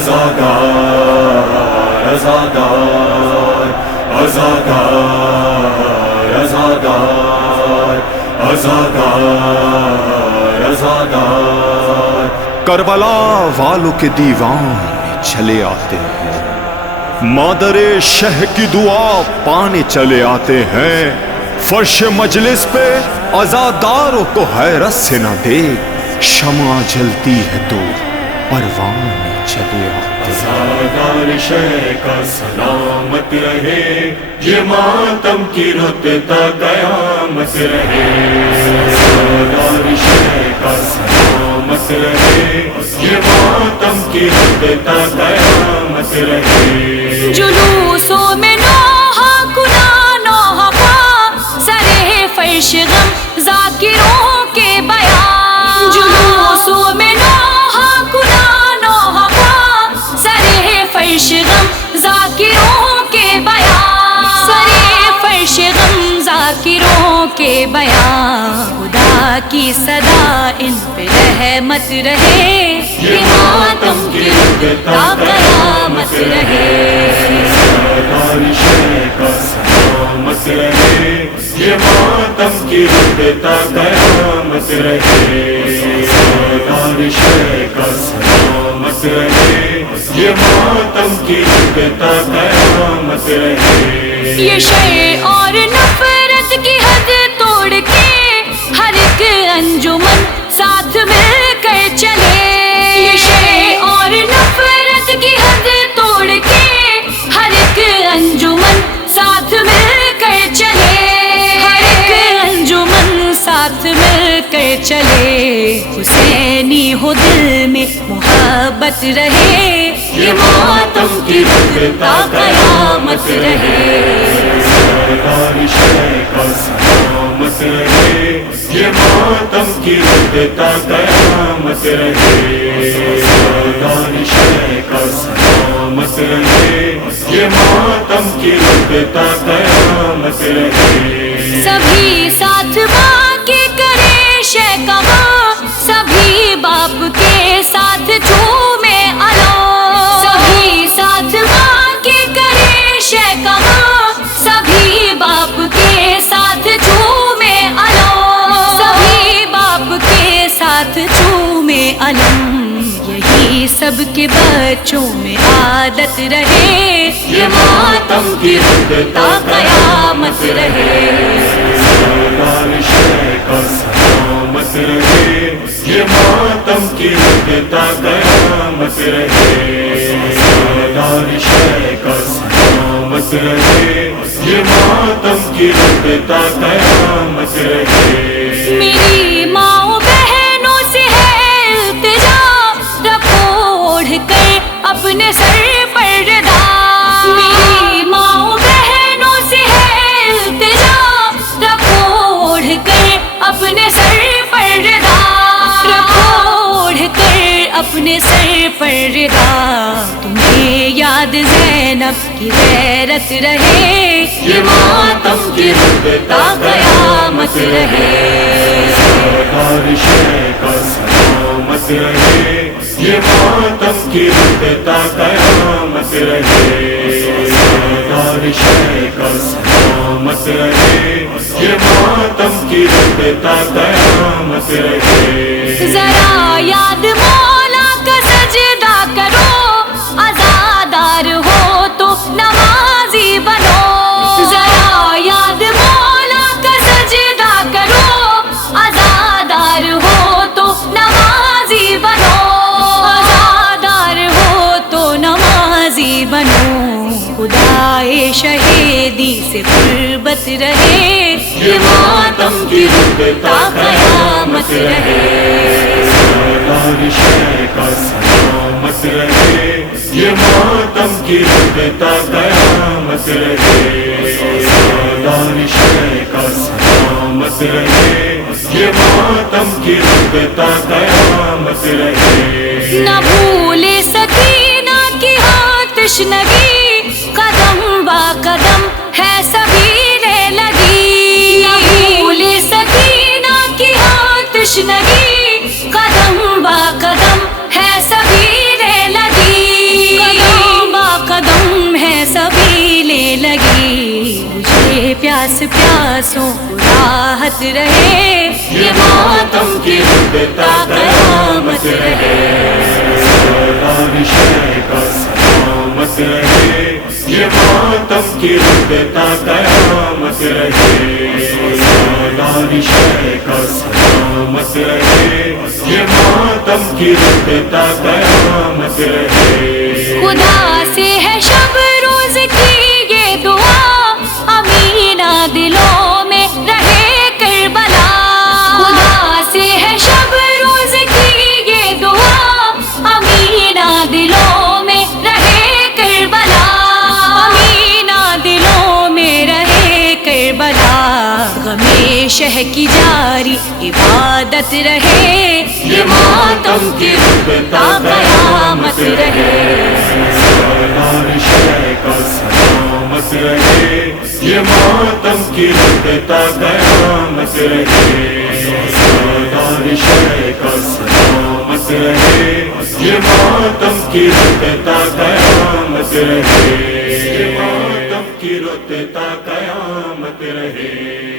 عزادار عزادار عزادار عزادار عزادار عزادار کربلا والوں کے دیوان میں چلے آتے ہیں، مادر شہ کی دعا پانے چلے آتے ہیں، فرش مجلس پہ عزاداروں کو حیرت سے نہ دیکھ، شمع جلتی ہے تو پروانے چلے آتے ہیں۔ عزادار شہ کا سلامت رہے، یہ ماتم کی رت تا قیامت رہے۔ عزادار شہ کا سلامت رہے، یہ ماتم کی رت تا قیامت رہے۔ جلوسوں میں نوحہ کنا نوحہ پا، سرے فرش غم ذاکروں کے بیان۔ جلوسوں میں نوحہ کنا نوحہ پا، سرے فرش غم ذاکروں کے بیان۔ سرے فرش غم ذاکروں کے بیان۔ خدا کی صدا ان پہ رحمت رہے، یہ ماتم کی رت تا قیامت رہے۔ عزادار شہ کا سلامت رہے، یہ ماتم کی رت تا قیامت رہے۔ عزادار شہ کا سلامت رہے، یہ ماتم کی رت تا قیامت رہے۔ یہ شر اور نفرت کی حد توڑ کے ہر ایک انجمن ساتھ مل کر چلے۔ یہ شر اور نفرت کی حد توڑ کے ہر ایک انجمن ساتھ مل کر چلے۔ ہر ایک انجمن ساتھ مل کر چلے۔ حسینی ہو دل میں محبت رہے، یہ ماتم کی رت تا قیامت رہے۔ عزادار شہ کا سلامت رہے، یہ ماتم کی رت تا قیامت رہے۔ عزادار شہ کا سلامت رہے، یہ ماتم کی رت تا قیامت رہے۔ سبھی ساتھ ماں کے کرے شہ کا ماں، سبھی باپ کے ساتھ جھومے الو۔ سبھی ساتھ ماں کے کرے شہ کا ماں، سبھی باپ کے ساتھ جھومے الو۔ سبھی باپ کے ساتھ جھومے علم، یہی سب کے بچوں میں عادت رہے، یہ ماتم کی رت تا قیامت رہے۔ عزادار شہ کا سلامت رہے، یہ ماتم کی رت تا قیامت رہے۔ عزادار شہ کا سلامت رہے، یہ ماتم کی رت تا قیامت رہے۔ میری ماں بہنوں سے ہے التجا، رکھو اوڑھ کر اپنے سر پر ردا۔ میری ماں بہنوں سے ہے التجا، رکھو اوڑھ کر اپنے سر پر ردا۔ رکھو اوڑھ کر اپنے سر پر ردا۔ تمہیں یاد زینب کی غیرت رہے، یہ ماتم کی رت تا قیامت رہے۔ عزادار شہ کا سلامت رہے، یہ ماتم کی رت تا قیامت رہے۔ عزادار شہ کا سلامت رہے، یہ ماتم کی رت تا قیامت رہے۔ ذرا یاد مولا کا سجدہ کرو، عزادار ہو تو نمازی بنو۔ ذرا یاد مولا کا سجدہ کرو، عزادار ہو تو نمازی بنو۔ عزادار ہو تو نمازی بنو۔ خدائے شہیدی سے قربت رہے، یہ ماتم کی رت تا قیامت رہے۔ عزادار شہ کا سلامت رہے، یہ ماتم کی رت تا قیامت رہے۔ عزادار شہ کا سلامت رہے، یہ ماتم کی رت تا قیامت رہے۔ نہ بھولے سکینہ کی ہاں تشنگی، قدم با قدم ہے سبھی نے لگی۔ نہ بھولے سکینہ کی ہاں تشنگی، قدم با قدم ہے سبھی نے لگی۔ راحت رہے، یہ ماتم کی رت تا قیامت رہے۔ سالار شہ کا سلامت رہے، یہ ماتم کی رت تا قیامت رہے۔ سالار شہ کا سلامت رہے، یہ ماتم کی رت تا قیامت رہے۔ خدا سے ہے شب روز کی یہ دعا، امینہ دلوں میں رہے کربلا۔ خدا سے ہے شب روز کی یہ دعا، امینہ دلوں میں رہے کربلا۔ امینہ دلوں میں رہے کربلا۔ غم شہ کی جاری عبادت رہے، یہ ماتم کی رت تا قیامت رہے۔ سالار شہ کا سلامت رہے، یہ ماتم کی رت تا قیامت رہے۔ سالار شہ کا سلامت رہے، یہ ماتم کی رت تا قیامت رہے۔ یہ ماتم کی رت تا قیامت رہے۔